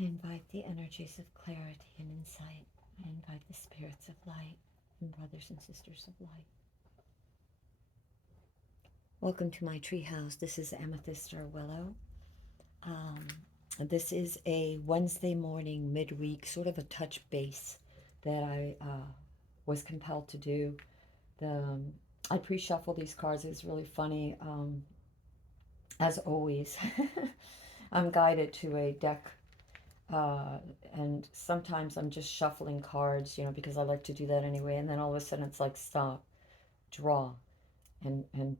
I invite the energies of clarity and insight. I invite the spirits of light and brothers and sisters of light. Welcome to my treehouse. This is Amethyst or Willow. Um, this is a Wednesday morning, midweek, sort of a touch base that I was compelled to do. I pre-shuffle these cards. It's really funny. As always, I'm guided to a deck, uh, and sometimes I'm just shuffling cards, because I like to do that anyway. And then all of a sudden, it's like stop, draw, and then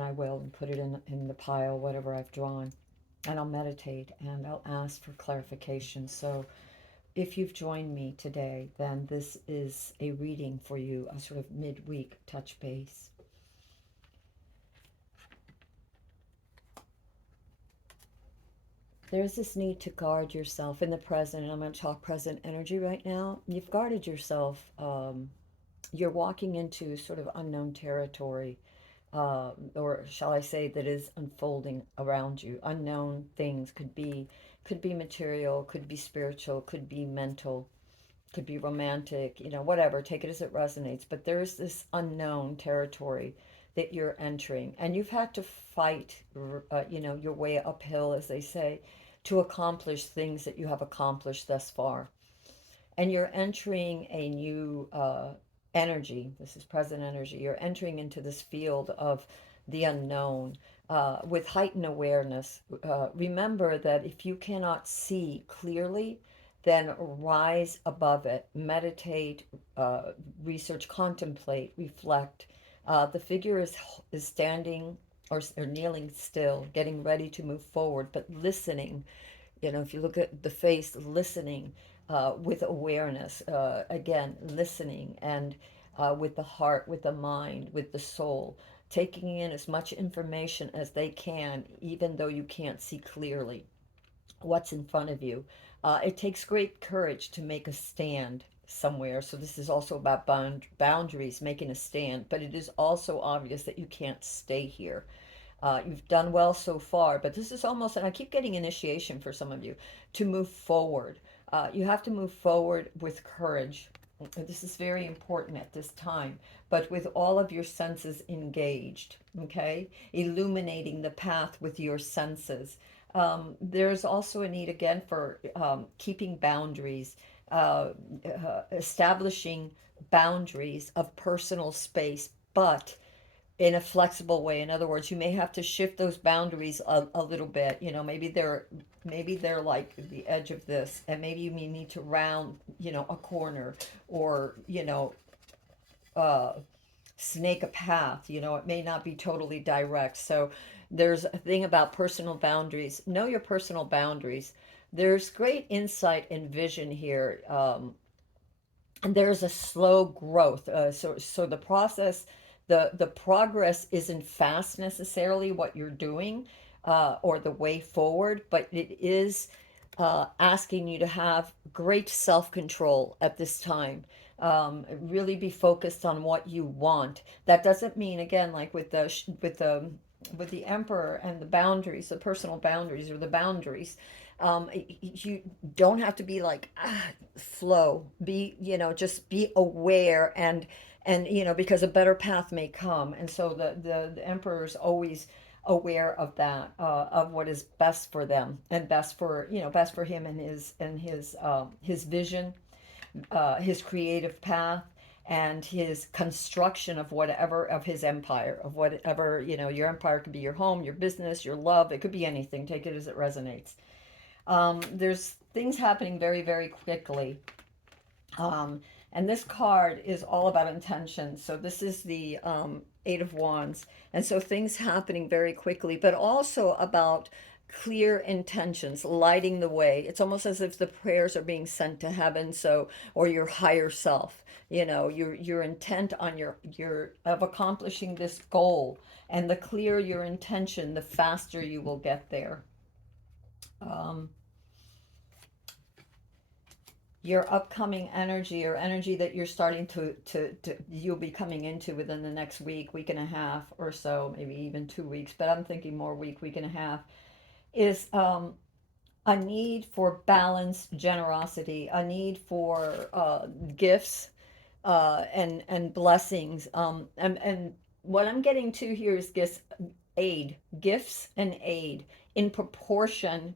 I will and put it in the pile, whatever I've drawn, and I'll meditate and I'll ask for clarification. So if you've joined me today, then this is a reading for you, a sort of midweek touch base. There's this need to guard yourself in the present, and I'm going to talk present energy right now. You've guarded yourself. You're walking into sort of unknown territory, or shall I say, that is unfolding around you. Unknown things could be material, could be spiritual, could be mental, could be romantic, whatever. Take it as it resonates. But there is this unknown territory that you're entering, and you've had to fight, your way uphill, as they say, to accomplish things that you have accomplished thus far. And you're entering a new energy. This is present energy. You're entering into this field of the unknown with heightened awareness. Remember that if you cannot see clearly, then rise above it, meditate, research, contemplate, reflect. The figure is standing or kneeling still, getting ready to move forward, but listening. If you look at the face, listening with awareness, again, listening, and with the heart, with the mind, with the soul, taking in as much information as they can, even though you can't see clearly what's in front of you. It takes great courage to make a stand somewhere. So this is also about boundaries, making a stand, but it is also obvious that you can't stay here. You've done well so far, but this is almost, and I keep getting initiation for some of you, to move forward. You have to move forward with courage. This is very important at this time, but with all of your senses engaged, okay? Illuminating the path with your senses. There's also a need again for keeping boundaries, establishing boundaries of personal space, but in a flexible way. In other words, you may have to shift those boundaries a little bit. Maybe they're like the edge of this, and maybe you may need to round, a corner, or uh, snake a path. It may not be totally direct. So there's a thing about personal boundaries. Know your personal boundaries. There's great insight and vision here. And there's a slow growth. So the process, the progress isn't fast necessarily what you're doing, or the way forward, but it is asking you to have great self-control at this time. Really be focused on what you want. That doesn't mean, again, like with the emperor and the boundaries, the personal boundaries or the boundaries. You don't have to be like flow. Be, just be aware, and because a better path may come. And so the emperor is always aware of that, of what is best for them and best for him and his vision, his creative path, and his construction of whatever, of his empire, of whatever. Your empire could be your home, your business, your love. It could be anything. Take it as it resonates. There's things happening very, very quickly. Um, and this card is all about intention. So this is the Eight of Wands. And so things happening very quickly, but also about clear intentions, lighting the way. It's almost as if the prayers are being sent to heaven. So, or your higher self, your intent on your of accomplishing this goal. And the clearer your intention, the faster you will get there. Um, your upcoming energy, or energy that you're starting to you'll be coming into within the next week and a half or so, maybe even 2 weeks, but I'm thinking more week and a half, is a need for balance, generosity, a need for gifts and blessings. And what I'm getting to here is gifts and aid in proportion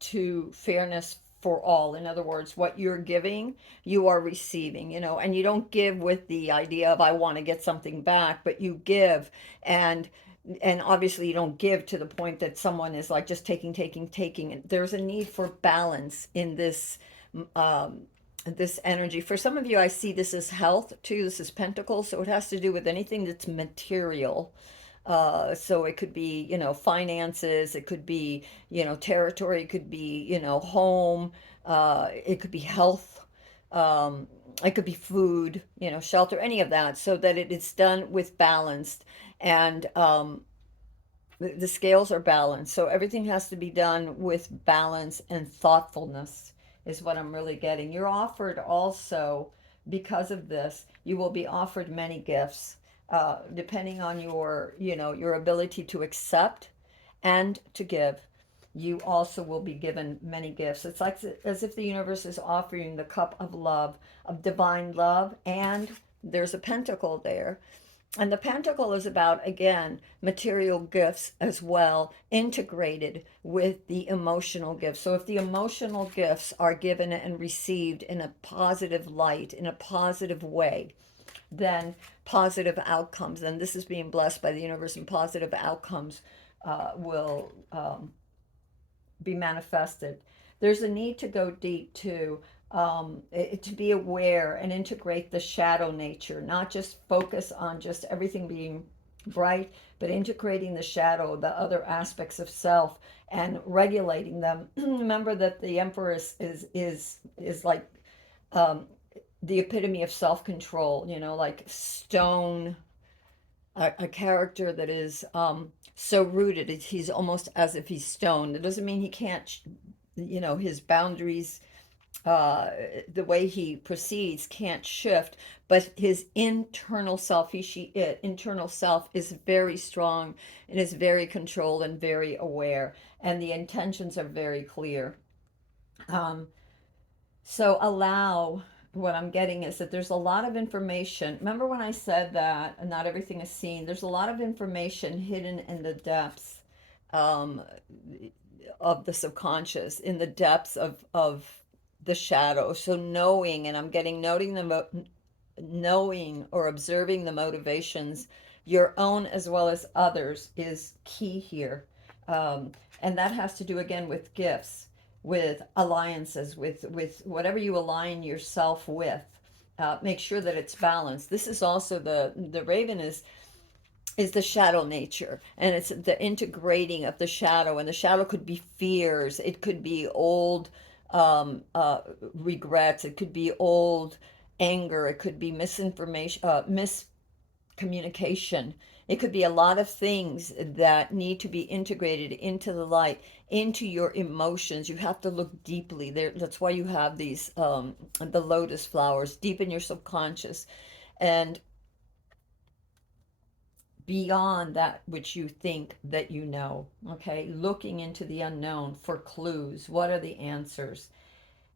to fairness for all. In other words, what you're giving, you are receiving, and you don't give with the idea of I want to get something back, but you give, and obviously you don't give to the point that someone is like just taking, taking, taking. There's a need for balance in um this energy. For some of you, I see this as health too. This is Pentacles, so it has to do with anything that's material. So it could be, finances, it could be, territory, it could be, home, it could be health, um, it could be food, shelter, any of that, so that it is done with balanced and the scales are balanced. So everything has to be done with balance and thoughtfulness, is what I'm really getting. You're offered also, because of this, you will be offered many gifts, depending on your ability to accept and to give. You also will be given many gifts. It's like as if the universe is offering the cup of love, of divine love, and there's a pentacle there, and the pentacle is about, again, material gifts as well, integrated with the emotional gifts. So if the emotional gifts are given and received in a positive light, in a positive way, then positive outcomes, and this is being blessed by the universe, and positive outcomes will be manifested. There's a need to go deep too, to be aware and integrate the shadow nature, not just focus on just everything being bright, but integrating the shadow, the other aspects of self, and regulating them. Remember that the Emperor is like um, the epitome of self control. Like stone, a character that is so rooted. He's almost as if he's stone. It doesn't mean he can't, his boundaries, uh, the way he proceeds can't shift, but his internal self, internal self is very strong and is very controlled and very aware, and the intentions are very clear. Um, so allow, what I'm getting is that there's a lot of information. Remember when I said that not everything is seen? There's a lot of information hidden in the depths um, of the subconscious, in the depths of the shadow. So knowing, and I'm getting noting knowing or observing the motivations, your own as well as others, is key here. Um, and that has to do again with gifts, with alliances, with whatever you align yourself with. Make sure that it's balanced. This is also the Raven is the shadow nature, and it's the integrating of the shadow, and the shadow could be fears, it could be old regrets, it could be old anger, it could be misinformation, miscommunication. It could be a lot of things that need to be integrated into the light, into your emotions. You have to look deeply there. That's why you have these the lotus flowers deep in your subconscious, and beyond that which you think that you know. Okay, looking into the unknown for clues. What are the answers?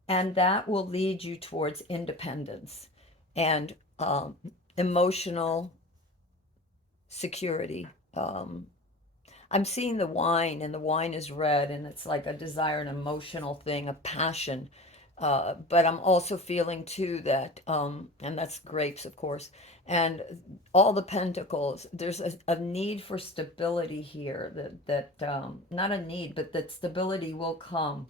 And that will lead you towards independence and emotional security. I'm seeing the wine, and the wine is red, and it's like a desire, an emotional thing, a passion. But I'm also feeling too that, and that's grapes, of course, and all the pentacles. There's a need for stability here. That not a need, but that stability will come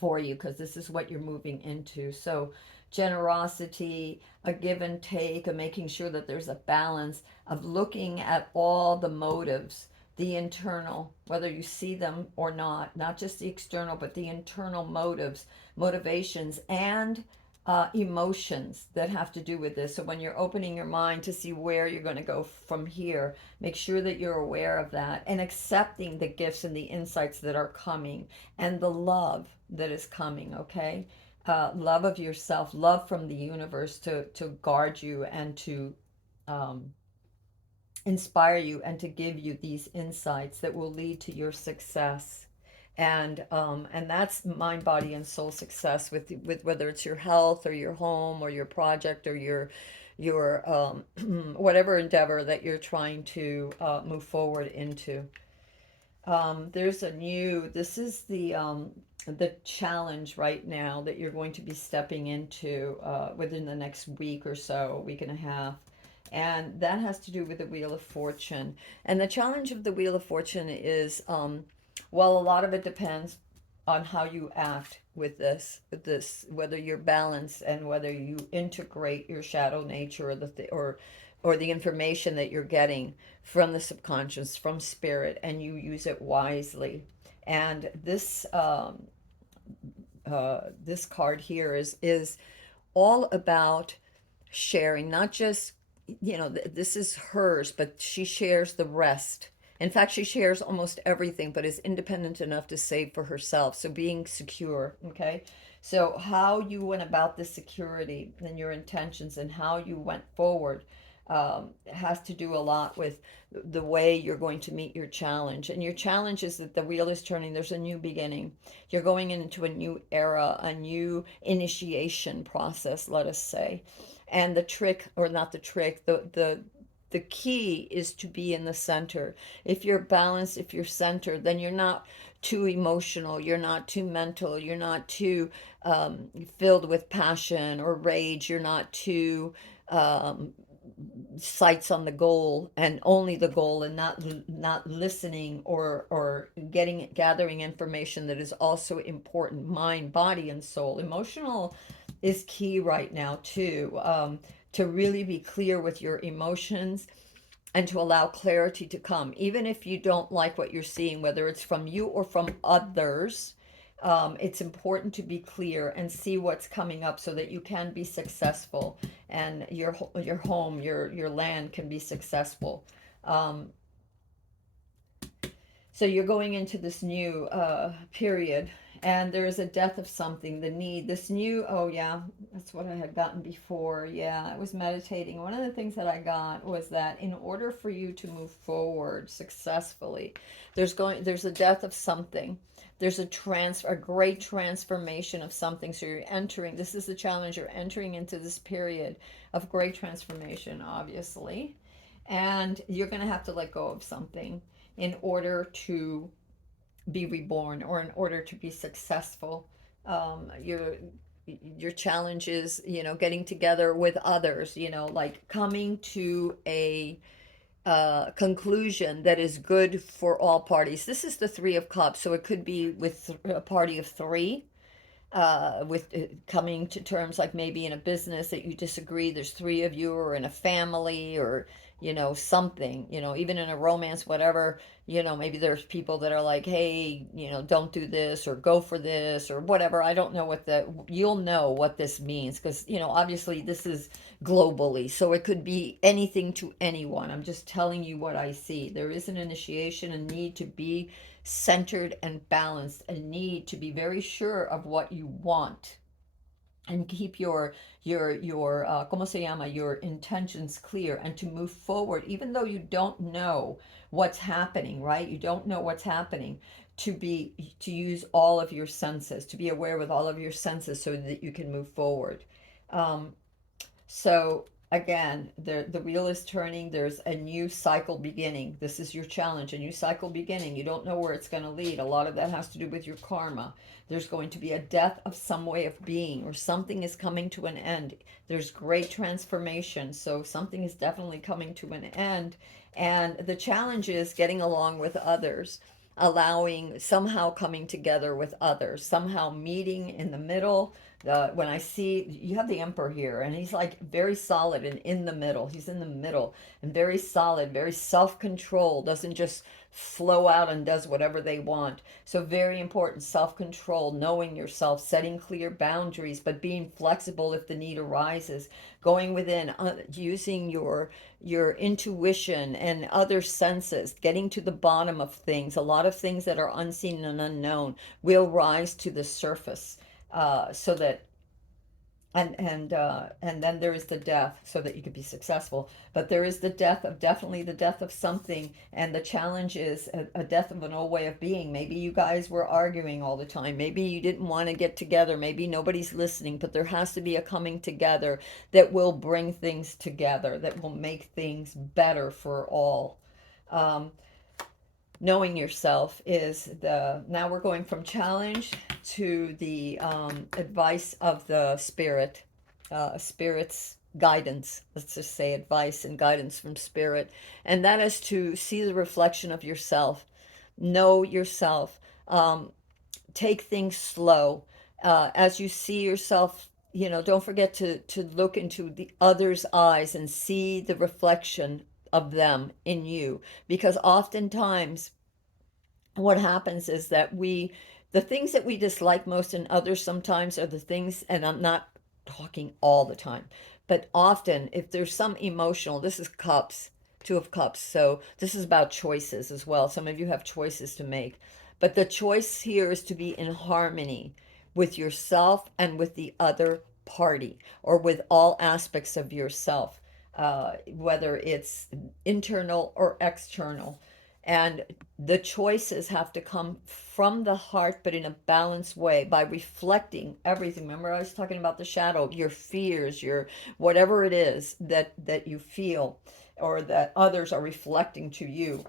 for you, because this is what you're moving into. So generosity, a give and take, a making sure that there's a balance of looking at all the motives, the internal, whether you see them or not just the external, but the internal motives, motivations, and emotions that have to do with this. So when you're opening your mind to see where you're going to go from here, make sure that you're aware of that and accepting the gifts and the insights that are coming, and the love that is coming. Okay, love of yourself, love from the universe to guard you and to um, inspire you and to give you these insights that will lead to your success. And that's mind, body, and soul success with whether it's your health or your home or your project or your whatever endeavor that you're trying to move forward into. There's a new, this is the challenge right now that you're going to be stepping into within the next week or so, week and a half. And that has to do with the Wheel of Fortune. And the challenge of the Wheel of Fortune is, well, a lot of it depends on how you act with this, whether you're balanced and whether you integrate your shadow nature or the information that you're getting from the subconscious, from spirit, and you use it wisely. And this card here is all about sharing, not just, this is hers, but she shares the rest. In fact, she shares almost everything, but is independent enough to save for herself. So being secure, okay? So how you went about this security and your intentions and how you went forward has to do a lot with the way you're going to meet your challenge. And your challenge is that the wheel is turning. There's a new beginning. You're going into a new era, a new initiation process, let us say. And the trick, or not the trick, the key is to be in the center. If you're balanced, if you're centered, then you're not too emotional, you're not too mental, you're not too filled with passion or rage, you're not too um, sights on the goal and only the goal, and not listening or gathering information that is also important, mind, body, and soul. Emotional is key right now too, to really be clear with your emotions and to allow clarity to come, even if you don't like what you're seeing, whether it's from you or from others. It's important to be clear and see what's coming up so that you can be successful, and your home, your land can be successful. Um, so you're going into this new period, and there is a death of something, the need, this new, oh yeah, that's what I had gotten before. Yeah, I was meditating. One of the things that I got was that in order for you to move forward successfully, there's a death of something. There's a great transformation of something. So you're entering, this is the challenge, you're entering into this period of great transformation, obviously. And you're going to have to let go of something in order to be reborn or in order to be successful. Your challenge is, getting together with others, like coming to a conclusion that is good for all parties. This is the Three of Cups, so it could be with a party of three, with coming to terms, like maybe in a business that you disagree, there's three of you, or in a family, or something, even in a romance, whatever. Maybe there's people that are like, hey, don't do this or go for this or whatever. I don't know you'll know what this means, because obviously this is globally, so it could be anything to anyone. I'm just telling you what I see. There is an initiation, a need to be centered and balanced, a need to be very sure of what you want, and keep your como se llama, your intentions clear, and to move forward even though you don't know what's happening, right? You don't know what's happening, to use all of your senses, to be aware with all of your senses so that you can move forward. um, so again, the wheel is turning. There's a new cycle beginning. This is your challenge, a new cycle beginning. You don't know where it's going to lead. A lot of that has to do with your karma. There's going to be a death of some way of being, or something is coming to an end. There's great transformation, so something is definitely coming to an end. And the challenge is getting along with others, allowing, somehow coming together with others, somehow meeting in the middle. When I see, you have the emperor here, and he's like very solid and in the middle. He's in the middle and very solid, very self-controlled, doesn't just flow out and does whatever they want. So very important, self-control, knowing yourself, setting clear boundaries, but being flexible if the need arises, going within, using your intuition and other senses, getting to the bottom of things. A lot of things that are unseen and unknown will rise to the surface, so that And then there is the death so that you could be successful, but there is the death of, definitely the death of something, and the challenge is a death of an old way of being. Maybe you guys were arguing all the time, maybe you didn't want to get together, maybe nobody's listening, but there has to be a coming together that will bring things together, that will make things better for all. um, Knowing yourself is the, now we're going from challenge to the advice of the spirit, spirit's guidance. Let's just say advice and guidance from spirit, and that is to see the reflection of yourself, know yourself, um, take things slow. As you see yourself, don't forget to look into the other's eyes and see the reflection of them in you, because oftentimes what happens is that the things that we dislike most in others sometimes are the things, and I'm not talking all the time, but often if there's some emotional, this is cups, two of cups, so this is about choices as well. Some of you have choices to make, but the choice here is to be in harmony with yourself and with the other party, or with all aspects of yourself, whether it's internal or external. And the choices have to come from the heart, but in a balanced way, by reflecting everything. Remember, I was talking about the shadow, your fears, your whatever it is that you feel, or that others are reflecting to you,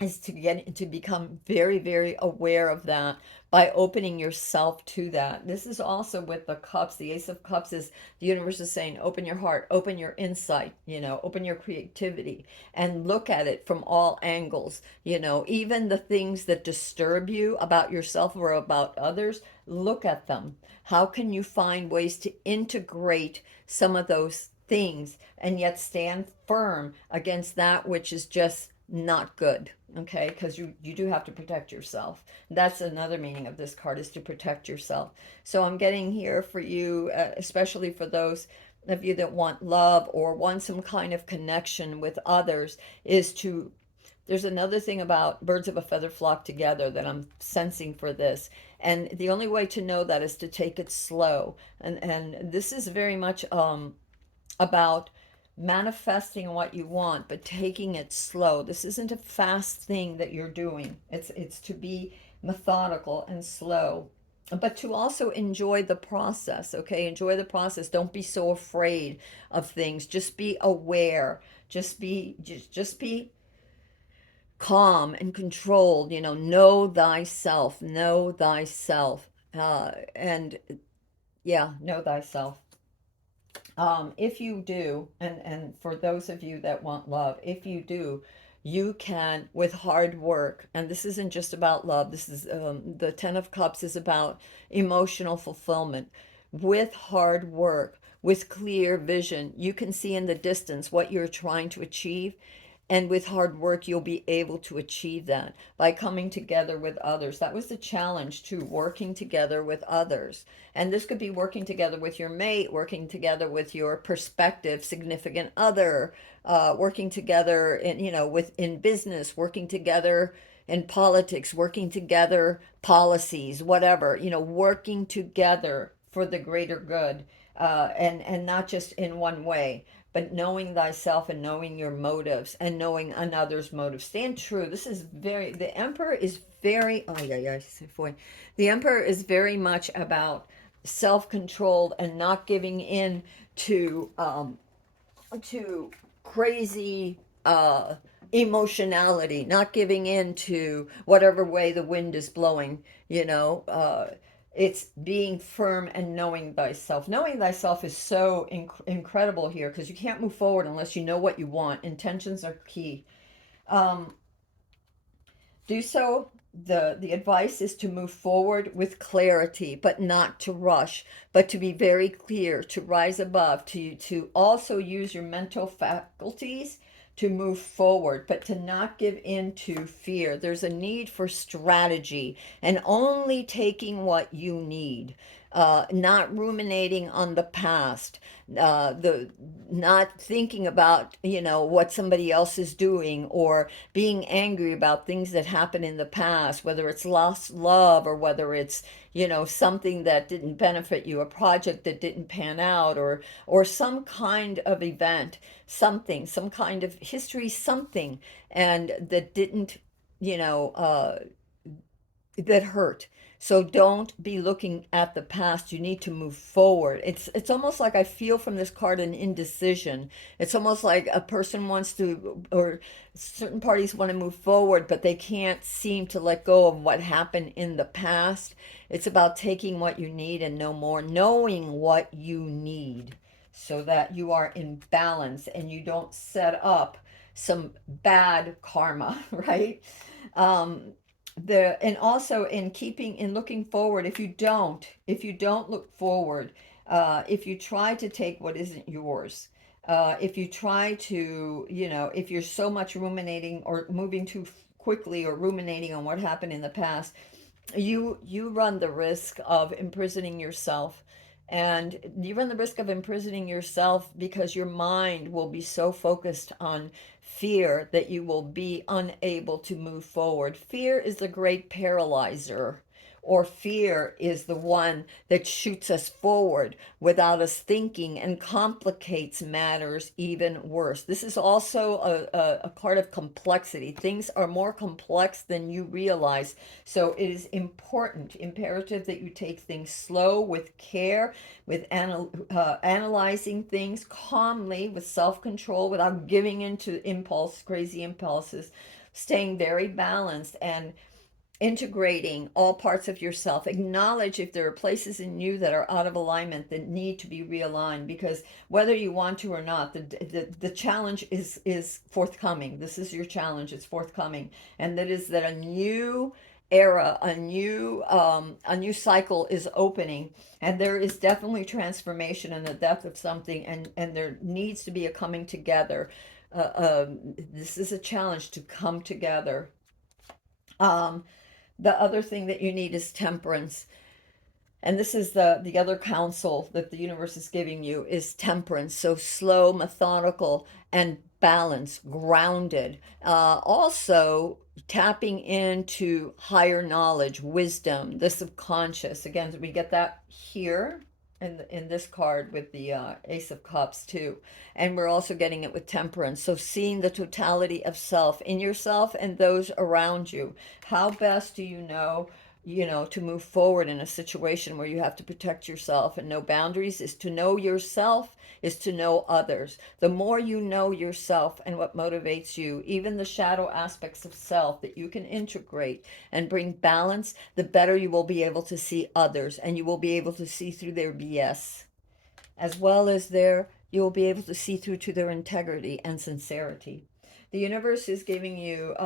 is to get to become very, very aware of that by opening yourself to that. This is also with the cups. The ace of cups is, the universe is saying, open your heart, open your insight, open your creativity, and look at it from all angles. Even the things that disturb you about yourself or about others, look at them. How can you find ways to integrate some of those things and yet stand firm against that which is just not good? Okay, because you do have to protect yourself. That's another meaning of this card, is to protect yourself. So I'm getting here for you, especially for those of you that want love or want some kind of connection with others, is to, there's another thing about birds of a feather flock together that I'm sensing for this. And the only way to know that is to take it slow. And this is very much about manifesting what you want, but taking it slow. This isn't a fast thing that you're doing. It's to be methodical and slow, but to also enjoy the process. Okay, enjoy the process. Don't be so afraid of things. Just be aware. Just be calm and controlled. Know thyself. Know thyself. And yeah, know thyself. If you do, and for those of you that want love, if you do, you can, with hard work, and this isn't just about love, this is the Ten of Cups is about emotional fulfillment. With hard work, with clear vision, you can see in the distance what you're trying to achieve, and with hard work, you'll be able to achieve that by coming together with others. That was the challenge too, working together with others. And this could be working together with your mate, working together with your prospective significant other, working together in business, working together in politics, working together, policies, whatever, working together for the greater good, and not just in one way, but knowing thyself and knowing your motives and knowing another's motives. Stand true. This is very, the emperor is very, oh yeah, yeah, boy. The emperor is very much about self-controlled and not giving in to crazy emotionality, not giving in to whatever way the wind is blowing. It's being firm and knowing thyself. Knowing thyself is so incredible here, because you can't move forward unless you know what you want. Intentions are key. Um, do so. The advice is to move forward with clarity, but not to rush, but to be very clear, to rise above, to also use your mental faculties to move forward, but to not give in to fear. There's a need for strategy and only taking what you need. not ruminating on the past, the not thinking about, what somebody else is doing, or being angry about things that happened in the past, whether it's lost love, or whether it's, something that didn't benefit you, a project that didn't pan out, or some kind of event, something, some kind of history, something, and that didn't, you know, that hurt. So don't be looking at the past. You need to move forward. It's almost like I feel from this card an indecision. It's almost like a person wants to, or certain parties want to move forward, but they can't seem to let go of what happened in the past. It's about taking what you need and no more, knowing what you need so that you are in balance and you don't set up some bad karma, right? Um, and also in keeping in looking forward, if you don't look forward, if you try to take what isn't yours, if you try to, if you're so much ruminating or moving too quickly or ruminating on what happened in the past, you run the risk of imprisoning yourself. And you run the risk of imprisoning yourself because your mind will be so focused on fear that you will be unable to move forward. Fear is the great paralyzer, or fear is the one that shoots us forward without us thinking and complicates matters even worse. This is also a part of complexity. Things are more complex than you realize. So it is important, imperative that you take things slow, with care, with analyzing things calmly, with self-control, without giving into impulse, crazy impulses, staying very balanced and integrating all parts of yourself. Acknowledge if there are places in you that are out of alignment that need to be realigned, because whether you want to or not, the challenge is forthcoming. This is your challenge. It's forthcoming. And that is that a new era, a new cycle is opening, and there is definitely transformation in the depth of something, and there needs to be a coming together. This is a challenge to come together. um, the other thing that you need is temperance. And this is the other counsel that the universe is giving you, is temperance. So slow, methodical, and balanced, grounded. Also tapping into higher knowledge, wisdom, the subconscious. Again, we get that here in this card with the Ace of Cups too. And we're also getting it with temperance. So seeing the totality of self in yourself and those around you. How best do to move forward in a situation where you have to protect yourself and know boundaries? Is to know yourself, is to know others. The more you know yourself and what motivates you, even the shadow aspects of self that you can integrate and bring balance, the better you will be able to see others, and you will be able to see through their BS, as well as you will be able to see through to their integrity and sincerity. The universe is giving you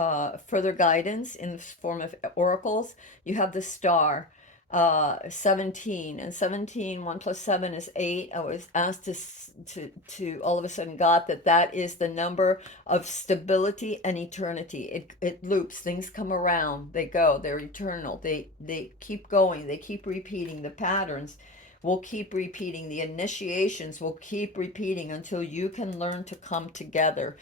further guidance in the form of oracles. You have the star, 17, and 17, 1 plus 7 is 8. I was asked to all of a sudden got that is the number of stability and eternity. It loops, things come around, they go, they're eternal, they keep going, they keep repeating, the patterns will keep repeating, the initiations will keep repeating until you can learn to come together.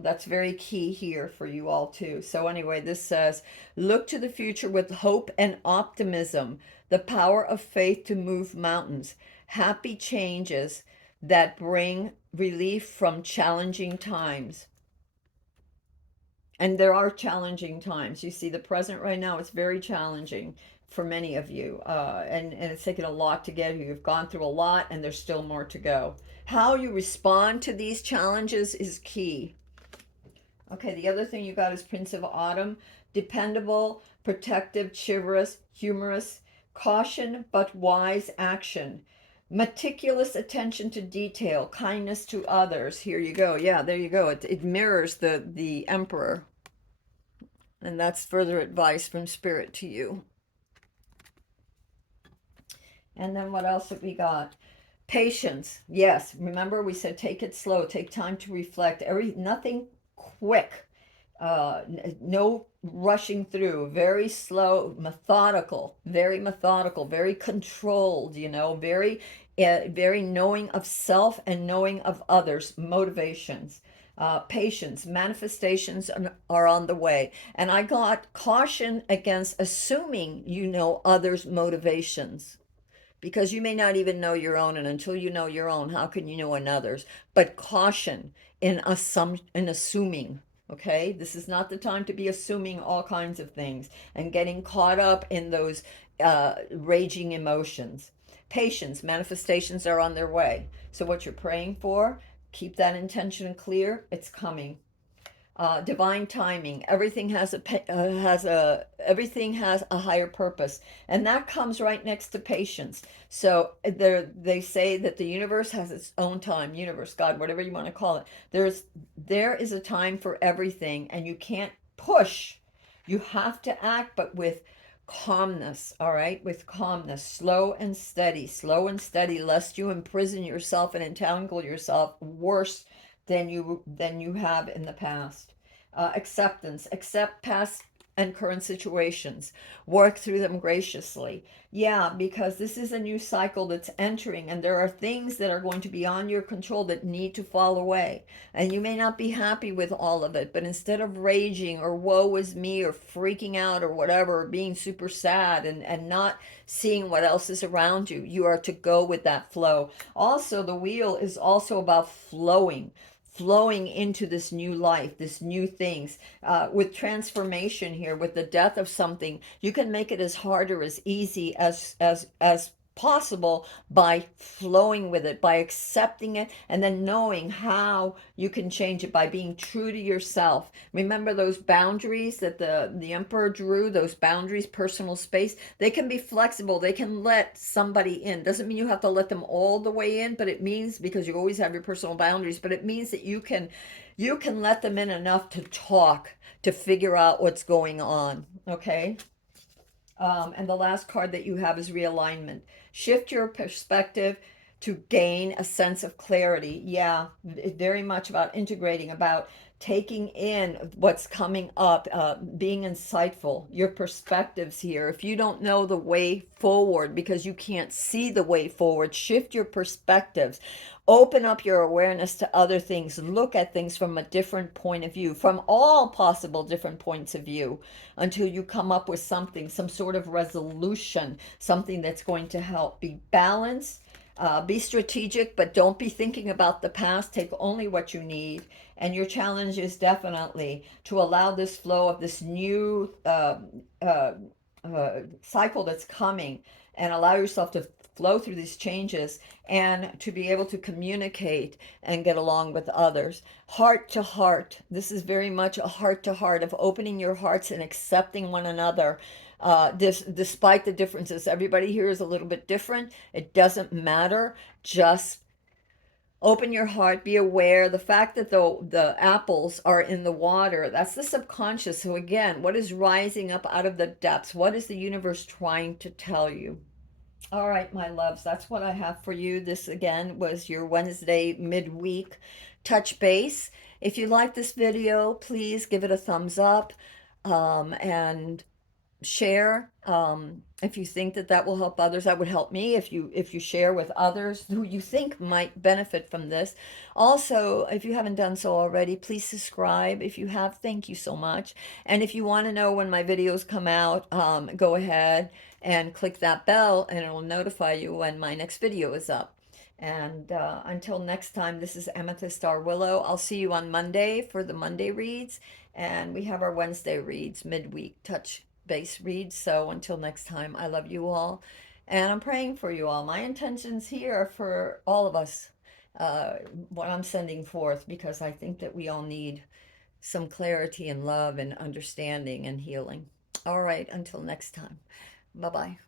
That's very key here for you all too. So anyway, this says, look to the future with hope and optimism, the power of faith to move mountains, happy changes that bring relief from challenging times. And there are challenging times. You see, the present right now, it's very challenging for many of you. And it's taken a lot to get here. You've gone through a lot, and there's still more to go. How you respond to these challenges is key. Okay, the other thing you got is Prince of Autumn. Dependable, protective, chivalrous, humorous, caution but wise action. Meticulous attention to detail, kindness to others. Here you go. Yeah, there you go. It mirrors the Emperor. And that's further advice from Spirit to you. And then what else have we got? Patience. Yes, remember we said take it slow, take time to reflect. Nothing quick. No rushing through, very slow, very methodical, very controlled, very, very knowing of self and knowing of others, motivations. Patience, manifestations are on the way. And I got caution against assuming you know others' motivations because you may not even know your own, and until you know your own, how can you know another's? But caution in assuming. Okay, this is not the time to be assuming all kinds of things and getting caught up in those raging emotions. Patience, manifestations are on their way. So what you're praying for, keep that intention clear. It's coming. Divine timing. Everything has a higher purpose, and that comes right next to patience. So there, they say that the universe has its own time. Universe, God, whatever you want to call it. There is a time for everything, and you can't push. You have to act, but with calmness. All right, with calmness, slow and steady, lest you imprison yourself and entangle yourself worse than you have in the past. Acceptance, accept past and current situations, work through them graciously. Yeah, because this is a new cycle that's entering, and there are things that are going to be on your control that need to fall away. And you may not be happy with all of it, but instead of raging or woe is me or freaking out or whatever, or being super sad and not seeing what else is around you, you are to go with that flow. Also, the wheel is also about flowing into this new life, this new things. With transformation here, with the death of something, you can make it as hard or as easy as possible by flowing with it, by accepting it, and then knowing how you can change it by being true to yourself. Remember those boundaries that the emperor drew, those boundaries, personal space, they can be flexible. They can let somebody in. Doesn't mean you have to let them all the way in, but it means, because you always have your personal boundaries, but it means that you can let them in enough to talk, to figure out what's going on. Okay. And the last card that you have is realignment. Shift your perspective to gain a sense of clarity. Yeah, very much about integrating, about taking in what's coming up, being insightful, your perspectives here. If you don't know the way forward because you can't see the way forward, shift your perspectives. Open up your awareness to other things. Look at things from a different point of view, from all possible different points of view, until you come up with something, some sort of resolution, something that's going to help. Be balanced, be strategic, but don't be thinking about the past. Take only what you need. And your challenge is definitely to allow this flow of this new uh, cycle that's coming, and allow yourself to flow through these changes and to be able to communicate and get along with others. Heart to heart. This is very much a heart to heart of opening your hearts and accepting one another. Despite the differences, everybody here is a little bit different. It doesn't matter. Just open your heart, be aware. The fact that the apples are in the water, that's the subconscious. So again, what is rising up out of the depths? What is the universe trying to tell you? All right, my loves, that's what I have for you. This again was your Wednesday midweek touch base. If you like this video, please give it a thumbs up, and share. If you think that that will help others, that would help me. If you share with others who you think might benefit from this. Also, if you haven't done so already, please subscribe. If you have, thank you so much. And if you want to know when my videos come out, go ahead and click that bell, and it will notify you when my next video is up. And until next time, this is Amethyst Star Willow. I'll see you on Monday for the Monday reads, and we have our Wednesday reads, midweek touch base reads. So until next time, I love you all, and I'm praying for you all. My intentions here are for all of us, uh, what I'm sending forth, because I think that we all need some clarity and love and understanding and healing. All right, until next time. Bye bye.